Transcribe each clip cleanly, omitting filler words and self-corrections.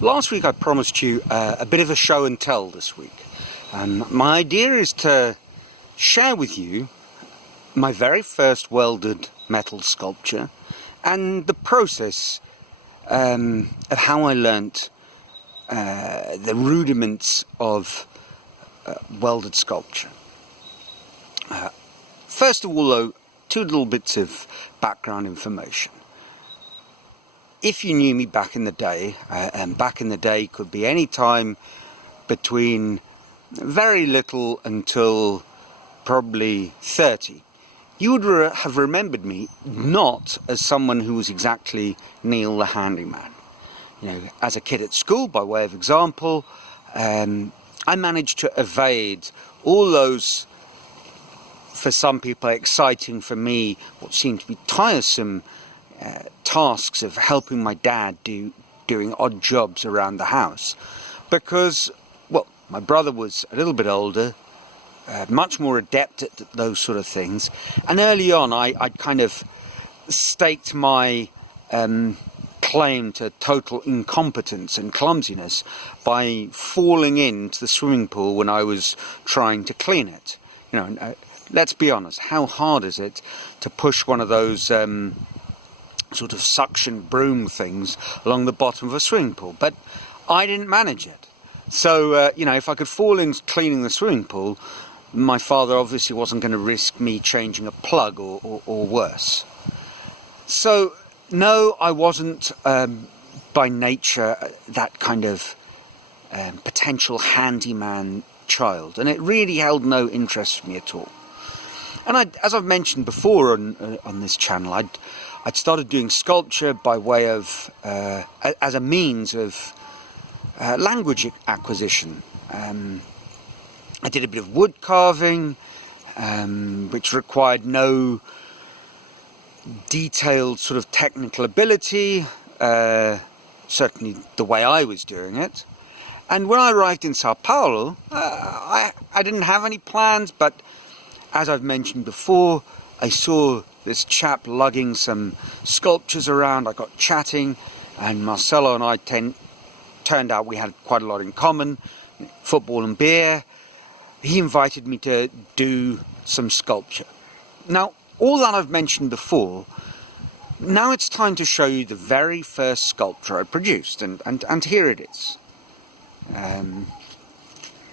Last week I promised you a bit of a show and tell this week. My idea is to share with you my very first welded metal sculpture and the process of how I learnt the rudiments of welded sculpture. First of all though, two little bits of background information. If you knew me back in the day, and back in the day could be any time between very little until probably 30, you would have remembered me not as someone who was exactly Neil the handyman. You know, as a kid at school, by way of example, I managed to evade all those, for some people exciting, for me what seemed to be tiresome tasks of helping my dad doing odd jobs around the house, because, well, my brother was a little bit older, much more adept at those sort of things, and early on I'd kind of staked my claim to total incompetence and clumsiness by falling into the swimming pool when I was trying to clean it. You know, let's be honest, how hard is it to push one of those sort of suction broom things along the bottom of a swimming pool? But I didn't manage it. So, you know, if I could fall in cleaning the swimming pool, my father obviously wasn't going to risk me changing a plug or worse. So, no, I wasn't by nature that kind of potential handyman child, and it really held no interest for me at all. And as I've mentioned before on this channel, I'd started doing sculpture by way of, as a means of language acquisition. I did a bit of wood carving, which required no detailed sort of technical ability, certainly the way I was doing it. And when I arrived in Sao Paulo, I didn't have any plans, but as I've mentioned before, I saw this chap lugging some sculptures around. I got chatting, and Marcelo and I turned out we had quite a lot in common, football and beer. He invited me to do some sculpture. Now, all that I've mentioned before, now it's time to show you the very first sculpture I produced, and here it is.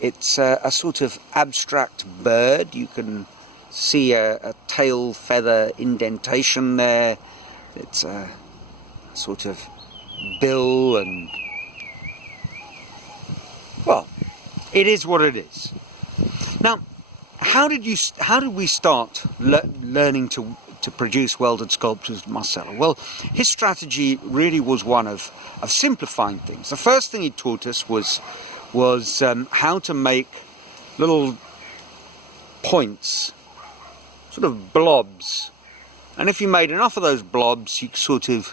It's a sort of abstract bird. You can see a tail feather indentation there. It's a sort of bill, and, well, it is what it is. Now, how did we start learning to produce welded sculptures with Marcelo? Well, his strategy really was one of simplifying things. The first thing he taught us was how to make little points, sort of blobs, and if you made enough of those blobs, you sort of,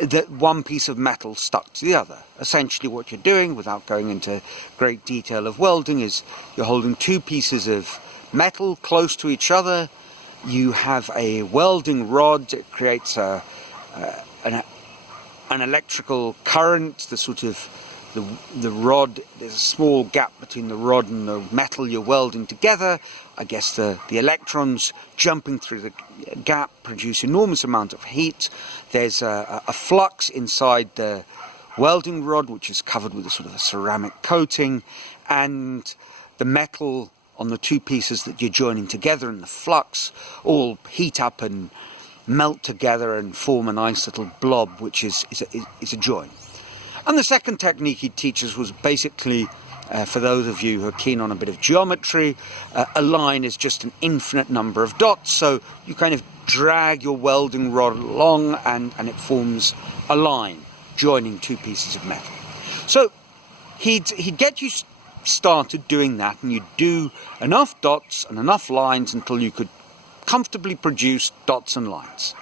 that one piece of metal stuck to the other. Essentially what you're doing, without going into great detail of welding, is you're holding two pieces of metal close to each other. You have a welding rod. It creates an electrical current. The rod, there's a small gap between the rod and the metal you're welding together. I guess the electrons jumping through the gap produce enormous amount of heat. There's a flux inside the welding rod, which is covered with a sort of a ceramic coating, and the metal on the two pieces that you're joining together and the flux all heat up and melt together and form a nice little blob, which is a join. And the second technique he teaches was basically, for those of you who are keen on a bit of geometry, a line is just an infinite number of dots, so you kind of drag your welding rod along and it forms a line joining two pieces of metal. So he'd get you started doing that, and you'd do enough dots and enough lines until you could comfortably produce dots and lines.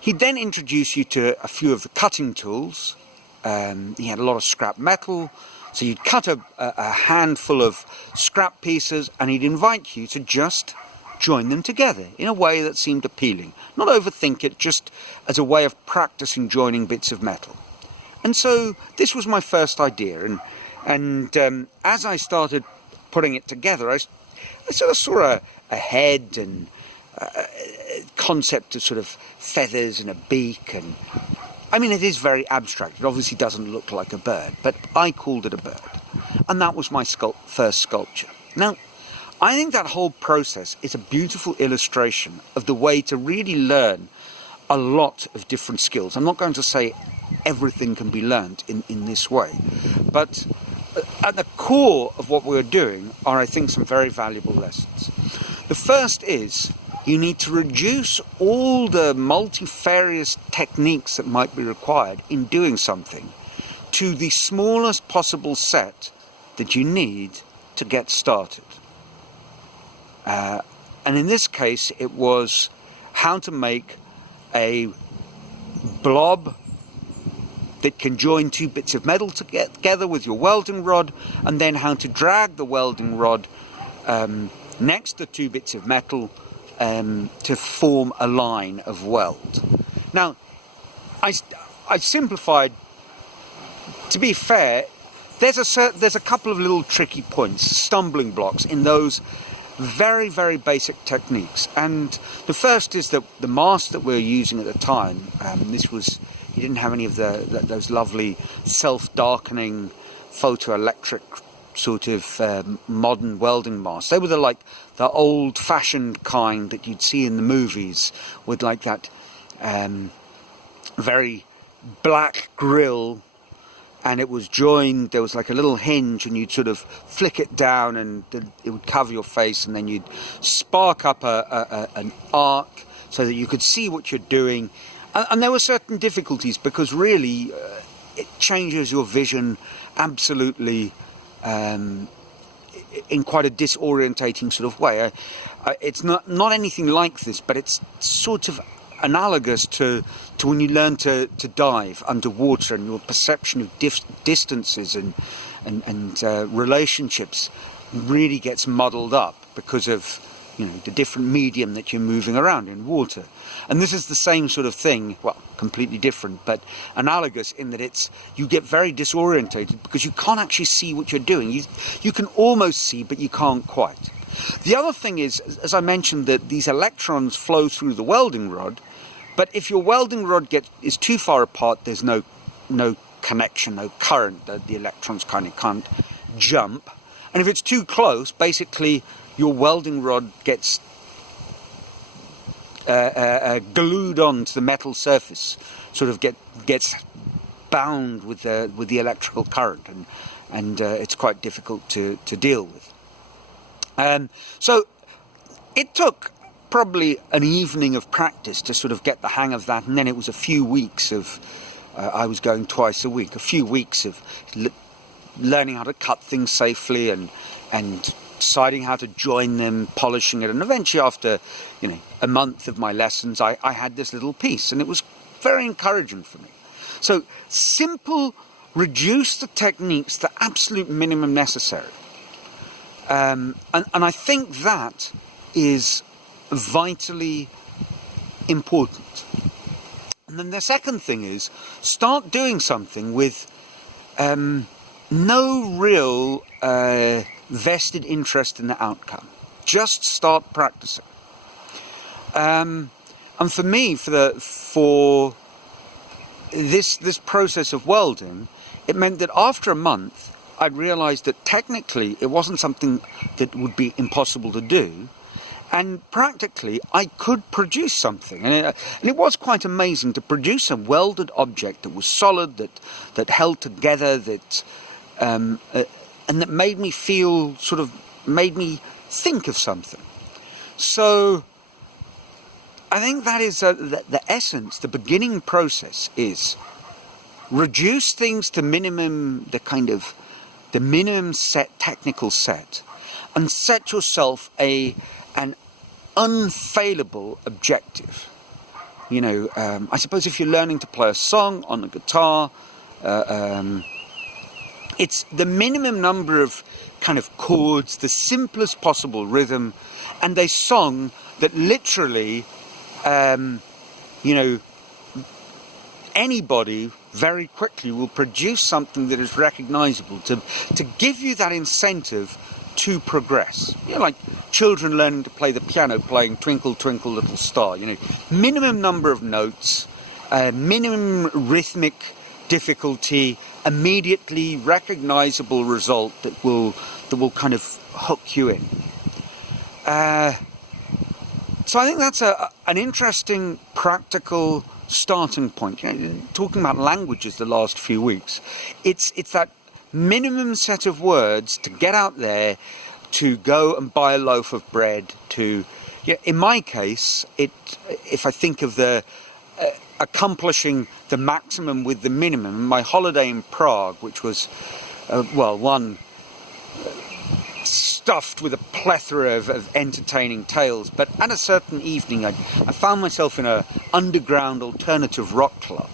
He'd then introduce you to a few of the cutting tools. He had a lot of scrap metal, so you'd cut a handful of scrap pieces, and he'd invite you to just join them together in a way that seemed appealing. Not overthink it, just as a way of practicing joining bits of metal. And so this was my first idea, and as I started putting it together, I sort of saw a head and a concept of sort of feathers and a beak, and I mean, it is very abstract. It obviously doesn't look like a bird, but I called it a bird, and that was my first sculpture. Now, I think that whole process is a beautiful illustration of the way to really learn a lot of different skills. I'm not going to say everything can be learned in this way, but at the core of what we're doing are, I think, some very valuable lessons. The first is you need to reduce all the multifarious techniques that might be required in doing something to the smallest possible set that you need to get started. And in this case, it was how to make a blob that can join two bits of metal together with your welding rod, and then how to drag the welding rod next to two bits of metal to form a line of weld. Now, I simplified. To be fair, there's a couple of little tricky points, stumbling blocks in those very, very basic techniques. And the first is that the mask that we're using at the time, you didn't have any of those lovely self-darkening photoelectric sort of modern welding masks. They were the old-fashioned kind that you'd see in the movies with like that very black grill, and it was joined, there was like a little hinge, and you'd sort of flick it down and it would cover your face, and then you'd spark up an arc so that you could see what you're doing. And there were certain difficulties because really it changes your vision absolutely in quite a disorientating sort of way. It's not anything like this, but it's sort of analogous to when you learn to dive underwater, and your perception of distances and relationships really gets muddled up because of the different medium that you're moving around in water. And this is the same sort of thing, well, completely different, but analogous in that you get very disorientated because you can't actually see what you're doing. You can almost see, but you can't quite. The other thing is, as I mentioned, that these electrons flow through the welding rod, but if your welding rod is too far apart, there's no connection, no current, the electrons kind of can't jump. And if it's too close, basically your welding rod gets glued onto the metal surface, sort of gets bound with the electrical current, and it's quite difficult to deal with. So it took probably an evening of practice to sort of get the hang of that, and then it was a few weeks of I was going twice a week, a few weeks of learning how to cut things safely and deciding how to join them, polishing it, and eventually after a month of my lessons I had this little piece, and it was very encouraging for me. So simple, reduce the techniques to the absolute minimum necessary, and I think that is vitally important. And then the second thing is start doing something with no real vested interest in the outcome. Just start practicing. And for me, for this process of welding, it meant that after a month, I realized that technically it wasn't something that would be impossible to do, and practically I could produce something. And it was quite amazing to produce a welded object that was solid, that held together, and that made me feel, made me think of something. So I think that is the essence, the beginning process is reduce things to minimum, the minimum technical set, and set yourself an unfailable objective. I suppose if you're learning to play a song on a guitar, it's the minimum number of kind of chords, the simplest possible rhythm, and a song that literally, anybody very quickly will produce something that is recognizable to give you that incentive to progress. You know, like children learning to play the piano, playing Twinkle Twinkle Little Star. You know, minimum number of notes, minimum rhythmic difficulty, immediately recognizable result that will kind of hook you in. So I think that's an interesting practical starting point. You know, talking about languages the last few weeks, it's that minimum set of words to get out there, to go and buy a loaf of bread, to, you know, in my case, if I think of the accomplishing the maximum with the minimum, my holiday in Prague, which was one stuffed with a plethora of entertaining tales, but at a certain evening I found myself in an underground alternative rock club,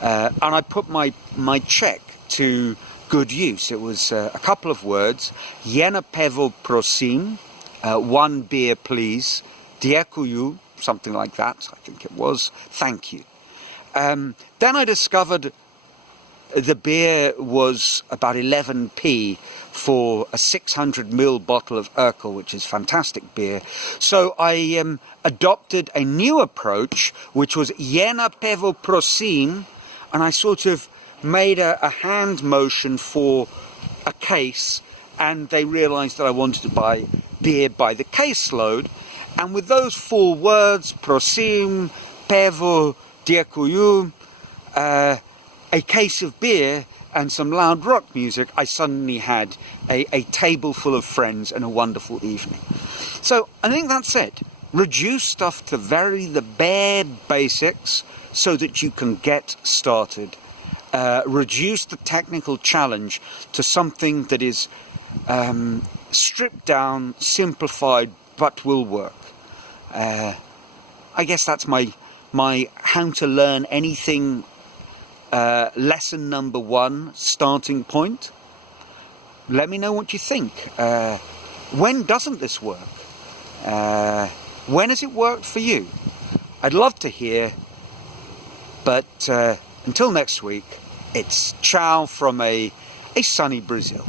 and I put my check to good use. It was a couple of words: Jedna pivo prosím, one beer please, děkuju, something like that, I think it was, thank you. Then I discovered the beer was about 11p for a 600ml bottle of Urkel, which is fantastic beer. So I adopted a new approach, which was Jedna pivo prosím, and I sort of made a hand motion for a case, and they realized that I wanted to buy beer by the caseload. And with those 4 words, prosím, pivo, děkuju, a case of beer and some loud rock music, I suddenly had a table full of friends and a wonderful evening. So I think that's it. Reduce stuff to the bare basics so that you can get started. Reduce the technical challenge to something that is stripped down, simplified, but will work. I guess that's my how to learn anything lesson number 1 starting point. Let me know what you think. When doesn't this work? When has it worked for you? I'd love to hear, but until next week, it's ciao from a sunny Brazil.